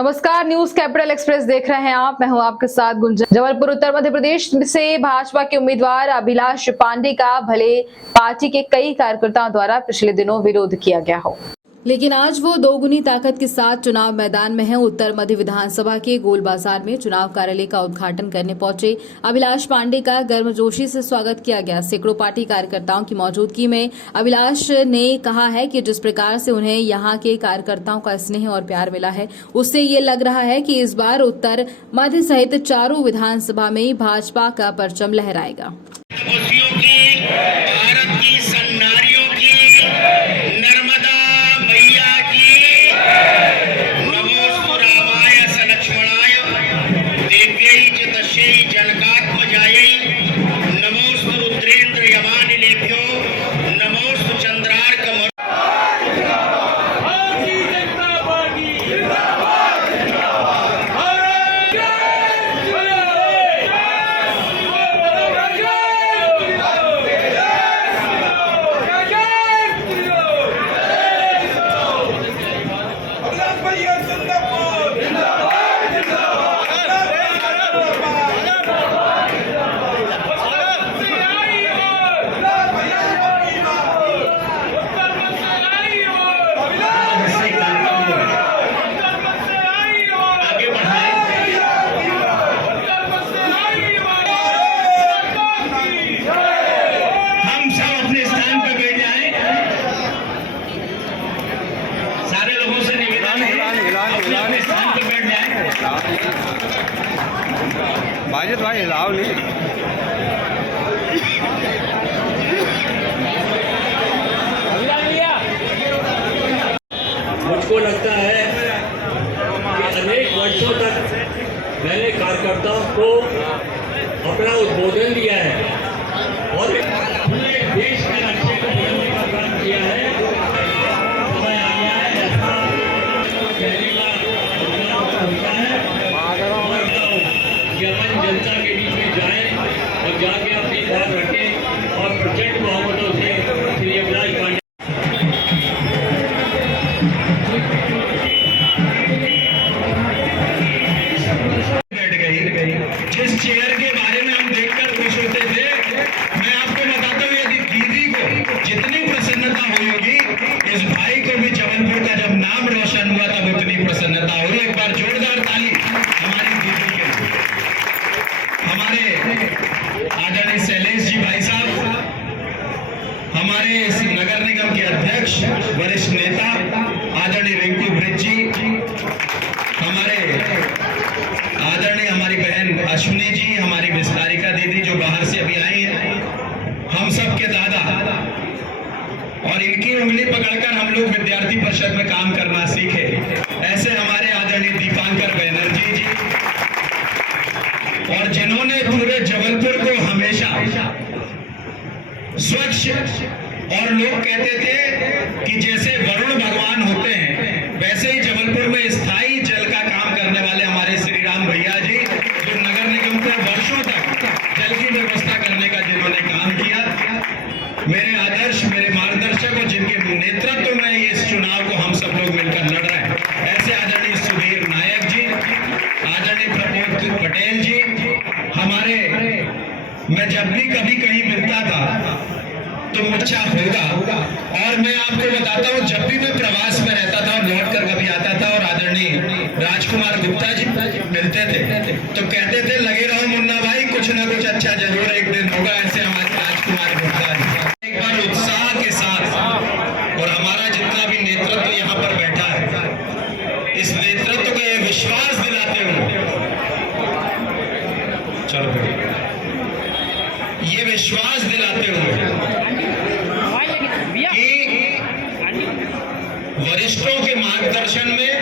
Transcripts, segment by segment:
नमस्कार, news capital express देख रहे हैं आप। मैं हूं आपके साथ गुंजन। जबलपुर उत्तर मध्य प्रदेश से भाजपा के उम्मीदवार अभिलाष पांडे का भले पार्टी के कई कार्यकर्ताओं द्वारा पिछले दिनों विरोध किया गया हो, लेकिन आज वो दोगुनी ताकत के साथ चुनाव मैदान में हैं। उत्तर मध्य विधानसभा के गोल बाजार में चुनाव कार्यालय का उद्घाटन करने पहुंचे अभिलाष पांडे का गर्मजोशी से स्वागत किया गया। सैकड़ों पार्टी कार्यकर्ताओं की मौजूदगी में अभिलाष ने कहा है कि जिस प्रकार से उन्हें यहां के कार्यकर्ताओं का स्नेह और प्यार मिला है, उससे ये लग रहा है कि इस बार उत्तर मध्य सहित चारों विधानसभा में भाजपा का परचम लहराएगा। बाजित भाई हिलाओ नहीं। मुझको लगता है कि अनेक वर्षों तक मैंने कार्यकर्ताओं को अपना उद्बोधन दिया है और पूरे देश के नक्शे को बदलने का काम किया है। समय आ गया है, ऐसा पहली बार होता है और यमन जनता के बीच में जाएं और जाके अपनी बात रखें और प्रचंड बहुमतों से श्री अभिलाष पांडे जिस चेयर के बारे में हम देखकर खुश होते थे, मैं आपको बताता हूँ यदि दीदी को जितनी प्रसन्नता हुई होगी, इस भाई को भी जबलपुर का जब नाम रोशन हुआ तब उतनी प्रसन्नता हुई। एक बार जोरदार ताली हमारी दीदी के लिए। हमारे आदरणीय शैलेश जी भाई साहब, हमारे नगर निगम के अध्यक्ष वरिष्ठ नेता आदरणीय रिंकू ब्रिज जी, हमारे आदरणीय हमारी बहन अश्विनी जी, हमारी विस्तारिका दीदी जो बाहर से अभी आई हैं, हम सब के दादा, और इनकी उंगली पकड़कर हम लोग विद्यार्थी परिषद में काम करना सीखे, ऐसे हमारे आदरणीय दीपांकर बैनर्जी जी, और जिन्होंने पूरे जबलपुर को हमेशा स्वच्छ, और लोग कहते थे कि जैसे वरुण भगवान होते हैं वैसे ही जबलपुर में स्थायी जल का काम करने वाले हमारे श्री राम भैया जी, जो नगर निगम को वर्षों तक जल की व्यवस्था करने का जिन्होंने काम किया, मेरे आदर्श, मेरे मार्गदर्शक, और जिनके नेतृत्व में इस चुनाव को हम सब लोग मिलकर लड़ रहे हैं, ऐसे आदरणीय सुधीर नायक जी, आदरणीय प्रमोद पटेल जी, हमारे, मैं जब भी कभी कहीं मिलता था तो अच्छा होगा, और मैं आपको बताता हूँ जब भी मैं प्रवास में रहता था और लौट कर कभी आता था और आदरणीय राजकुमार गुप्ता जी मिलते थे तो कहते थे लगे रहो मुन्ना भाई, कुछ ना कुछ अच्छा जरूर एक दिन होगा। ऐसे हमारे राजकुमार गुप्ता जी एक बार उत्साह के साथ, और हमारा जितना भी नेतृत्व यहाँ पर बैठा है, इस नेतृत्व को यह विश्वास दिलाते हुए, चलो ये विश्वास दिलाते हुए वरिष्ठों के मार्गदर्शन में,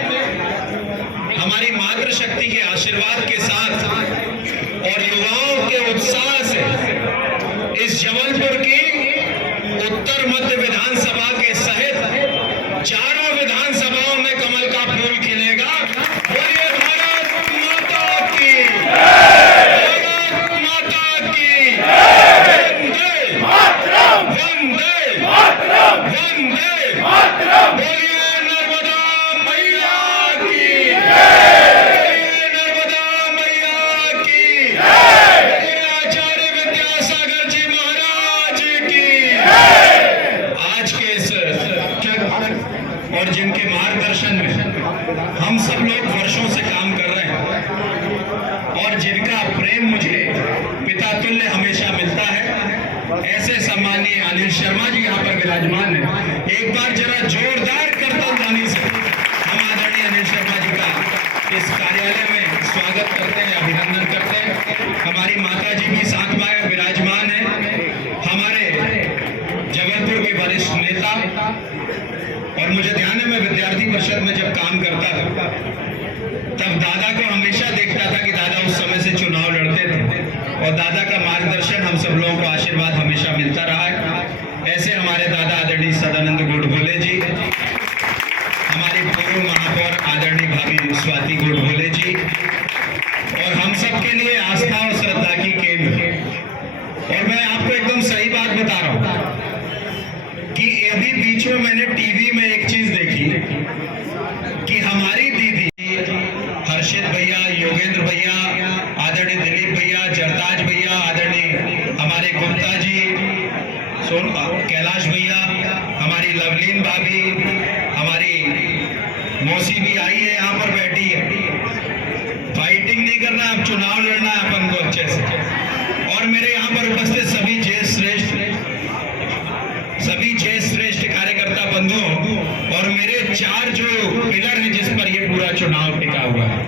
हमारी मातृशक्ति के आशीर्वाद के साथ और युवाओं के उत्साह से इस जबलपुर की उत्तर मध्य विधानसभा के सहित चारों विधानसभाओं में कमल का फूल खिलेगा। बोलिए भारत माता की, भारत माता की, वंदे मातरम, वंदे मातरम, वंदे मातरम, बोलिए नर्मदा मैया की। मार्गदर्शन में हम सब लोग वर्षों से काम कर रहे हैं और जिनका प्रेम मुझे पिता तुल्य हमेशा मिलता है, ऐसे सम्मानीय अनिल शर्मा जी यहाँ पर विराजमान है। एक बार जरा जोरदार करतल ध्वनि से हम आदरणीय अनिल शर्मा जी का इस कार्यालय में स्वागत करते हैं, अभिनंदन करते हैं। हमारी माता जी भी साथ में विराजमान है, हमारे जबलपुर के वरिष्ठ नेता। और मुझे ध्यान है, मैं विद्यार्थी परिषद में जब काम करता था तब दादा को हमेशा देखता था कि दादा उस समय से चुनाव लड़ते थे और दादा का मार्गदर्शन हम सब लोगों को आशीर्वाद हमेशा मिलता रहा है। ऐसे हमारे दादा आदरणीय सदानंद गोडबोले जी, हमारी पूर्व महापौर आदरणीय भाभी स्वाति गोडबोले जी, और हम सब के लिए आस्था और श्रद्धा की केंद्र। और मैं आपको एकदम सही बात बता रहा हूं कि अभी बीच में मैंने टीवी में एक चीज देखी कि हमारी दीदी हर्षित भैया, योगेंद्र भैया, आदरणीय दिलीप भैया, जरताज भैया, आदरणीय हमारे गुप्ता जी, कैलाश भैया, हमारी लवलीन भाभी, हमारी मौसी भी आई है, यहाँ पर बैठी है। फाइटिंग नहीं करना, अब चुनाव लड़ना है अपन को अच्छे से। और मेरे यहाँ पर उपस्थित सभी जय श्रेष्ठ कार्यकर्ता बंधुओं और मेरे चार जो पिलर हैं जिस पर ये पूरा चुनाव टिका हुआ है,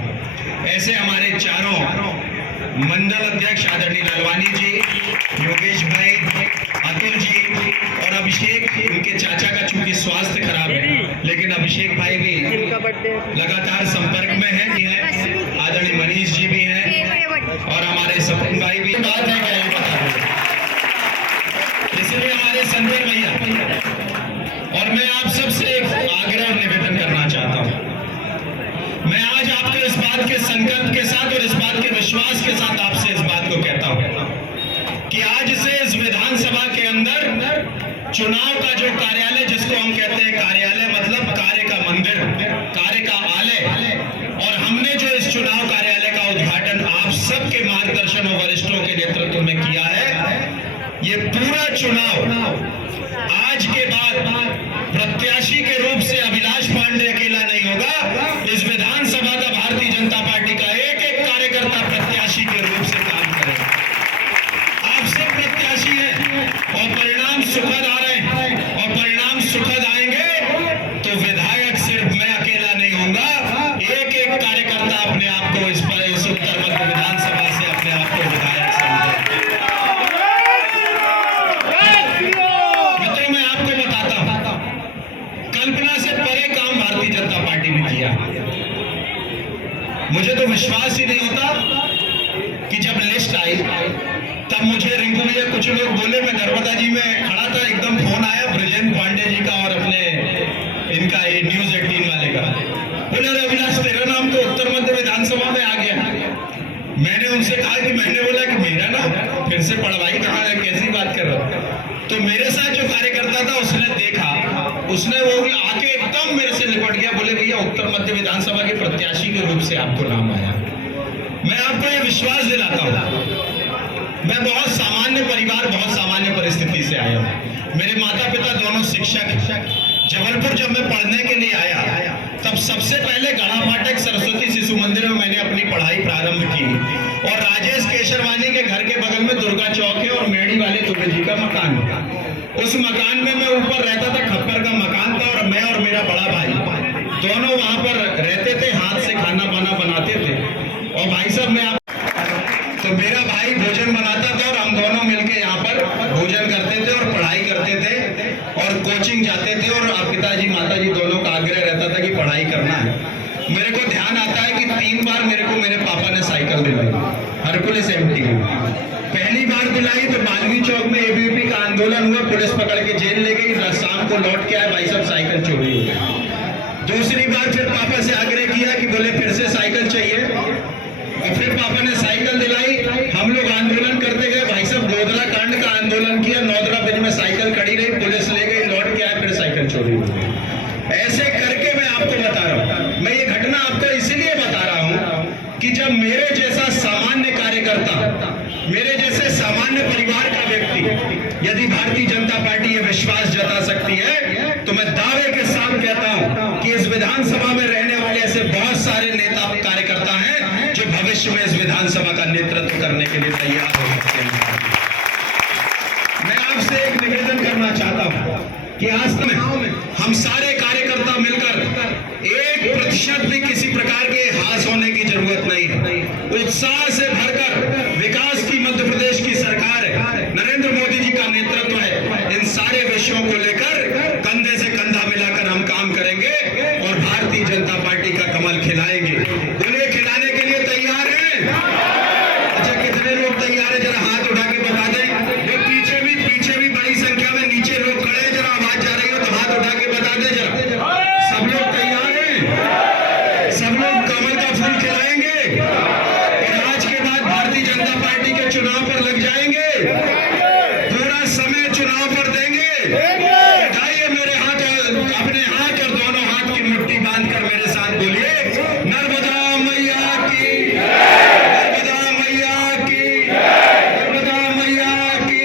ऐसे हमारे चारों मंडल अध्यक्ष आदरणीय लालवानी जी, योगेश भाई, अतुल जी और अभिषेक, इनके चाचा का चूंकि स्वास्थ्य खराब है लेकिन अभिषेक भाई भी लगातार संपर्क में है, आदरणीय मनीष जी भी हैं और हमारे सपन भाई भी। बात है क्या, ये बता दो। इसलिए हमारे संजय भैया, और मैं आप सबसे एक आग्रह और निवेदन करना चाहता हूं। मैं आज आपको इस बात के संकल्प के साथ और इस बात के विश्वास के साथ आपसे इस बात को कहता हूं कि आज से इस विधानसभा के अंदर चुनाव का जो कार्यालय, जिसको हम कहते हैं कार्यालय मतलब कार्य का मंदिर, कार्य का आलय, और हमने जो इस चुनाव कार्यालय का उद्घाटन आप सबके मार्गदर्शन और वरिष्ठों के नेतृत्व में किया है, ये पूरा चुनाव आज के बाद प्रत्याशी के रूप से अभिलाष पांडे अकेला नहीं होगा। इस विधानसभा का भारतीय जनता पार्टी का एक एक कार्यकर्ता प्रत्याशी के रूप से काम करेगा। आप सब प्रत्याशी हैं और परिणाम सुखद आ रहे हैं, और परिणाम सुखद आएंगे तो विधायक सिर्फ मैं अकेला नहीं होऊंगा, एक एक कार्यकर्ता अपने आप को इस उत्तर मध्य विधानसभा से अपने आप को विधायक समझे। मित्रों, मैं आपको बताता हूं, कल्पना से परे काम भारतीय जनता पार्टी ने किया। मुझे तो विश्वास ही नहीं होता कि जब लिस्ट आई तब मुझे रिंकू भैया कुछ लोग बोले, मैं नर्मदा जी में खड़ा था, एकदम फोन आया ब्रजेंद्र पांडे जी का और अपने इनका ये न्यूज 18 वाले का। बोले अरे अविनाश, तेरा नाम तो उत्तर मध्य विधानसभा में आ गया। मैंने उनसे कहा कि मैंने बोला कि मेरा नाम फिर से पढ़वाई कहाँ है, कैसी बात कर रहा हूँ। तो मेरे साथ जो कार्यकर्ता था उसने देखा, उसने वो आके एकदम मेरे से लिपट गया, बोले भैया उत्तर मध्य विधानसभा के प्रत्याशी के रूप से आपको नाम आया। मैं आपको ये विश्वास दिलाता हूँ, मैं बहुत सामान्य परिवार, बहुत सामान्य परिस्थिति से आया हूँ। मेरे माता पिता दोनों शिक्षक। जबलपुर जब मैं पढ़ने के लिए आया तब सबसे पहले गढ़ा फाटक सरस्वती शिशु मंदिर में मैंने अपनी पढ़ाई प्रारंभ की, और राजेश केशरवानी के घर के बगल में दुर्गा चौक है और मेड़ी वाले दुर्गा जी का मकान है। उस मकान में मैं ऊपर रहता था, खप्पर का मकान था, और मैं और मेरा बड़ा भाई दोनों वहां पर रहते थे, हाथ से खाना वाना बनाते थे। और भाई साहब मैं तो मेरा भाई भोजन बनाता था और हम दोनों मिलके यहाँ पर भोजन करते थे और पढ़ाई करते थे और कोचिंग जाते थे, और पिताजी माताजी दोनों का आग्रह रहता था कि पढ़ाई करना है। मेरे को ध्यान आता है कि 3 बार मेरे को मेरे पापा ने साइकिल दिलाई, हरकुलिस एमटी। पहली बार दिलाई तो मालवीय चौक में एबीवीपी का आंदोलन हुआ, पुलिस पकड़ के जेल ले गई, शाम को लौट के आए, भाई साहब साइकिल चोरी हो गई। दूसरी बार फिर पापा से आग्रह किया कि बोले फिर से साइकिल चाहिए, और फिर पापा ने साइकिल दिलाई। हम लोग आंदोलन करते गए, भाई साहब गोधरा कांड का आंदोलन किया, नौदरा ब्रिज में साइकिल खड़ी रही, पुलिस ले गई, लौट के आए, फिर साइकिल चोरी हो गई। ऐसे करके मैं आपको बता रहा हूं, मैं ये घटना आपको इसीलिए बता रहा हूं कि जब मेरे जैसा सामान्य कार्यकर्ता, मेरे जैसे सामान्य परिवार का व्यक्ति यदि भारतीय जनता पार्टी ये विश्वास जता सकती है, तो मैं दावे के साथ कहता हूं कि इस विधान विधानसभा में रहने वाले ऐसे बहुत सारे नेता कार्यकर्ता हैं जो भविष्य में इस विधानसभा का नेतृत्व करने के लिए तैयार हो सकते हैं। मैं आपसे एक निवेदन करना चाहता हूं कि आज तक हम सारे कार्यकर्ता मिलकर 1% भी किसी प्रकार के हास होने की जरूरत नहीं है। उत्साह से भरकर विकास की मध्य प्रदेश की सरकार है, नरेंद्र मोदी जी का नेतृत्व है, इन सारे विषयों को लेकर कंधे से कंधा मिलाकर हम काम करेंगे और भारतीय जनता पार्टी का कमल खिलाएंगे। उन्हें खिलाने के लिए तैयार हैं? अच्छा, कितने लोग तैयार है? जरा हाथ उठा के बता दें। जो पीछे भी बड़ी संख्या में नीचे लोग खड़े हैं, जरा आवाज जा रही हो तो हाथ उठा के बता दें जरा। सब लोग तैयार हैं? सब लोग कमल का फूल खिलाएंगे और आज के बाद भारतीय जनता पार्टी के चुनाव पर लग जाएंगे। पूरा समय चुनाव पर देंगे। उठाइए मेरे हाथ, अपने हाथ और दोनों हाथ की मुट्ठी बांधकर मेरे साथ बोलिए, नर्मदा मैया की, नर्मदा मैया की, नर्मदा मैया की,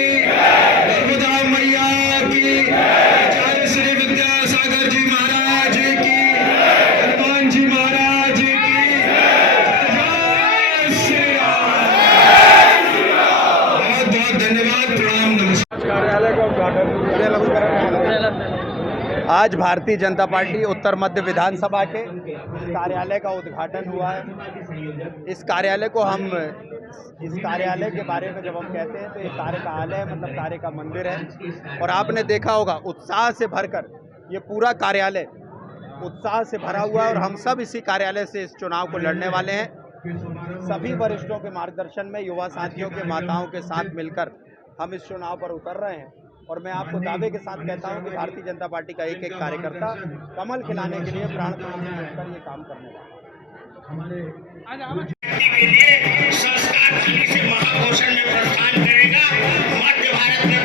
नर्मदा मैया की। आचार्य श्री विद्यासागर जी महाराज की, हनुमान जी महाराज की, जय श्री राम। बहुत बहुत धन्यवाद, प्रणाम, नमस्कार। आज भारतीय जनता पार्टी उत्तर मध्य विधानसभा के कार्यालय का उद्घाटन हुआ है। इस कार्यालय को हम, इस कार्यालय के बारे में जब हम कहते हैं तो ये कार्य का आलय है, मतलब कार्य का मंदिर है। और आपने देखा होगा उत्साह से भरकर ये पूरा कार्यालय उत्साह से भरा हुआ है और हम सब इसी कार्यालय से इस चुनाव को लड़ने वाले हैं। सभी वरिष्ठों के मार्गदर्शन में युवा साथियों के, माताओं के साथ मिलकर हम इस चुनाव पर उतर रहे हैं। और मैं आपको दावे के साथ कहता हूं कि भारतीय जनता पार्टी का एक एक कार्यकर्ता कमल खिलाने के लिए प्राण त्याग ये काम करने वाला है। संस्कार से महाघोषण में प्रस्थान करेगा। मध्य भारत में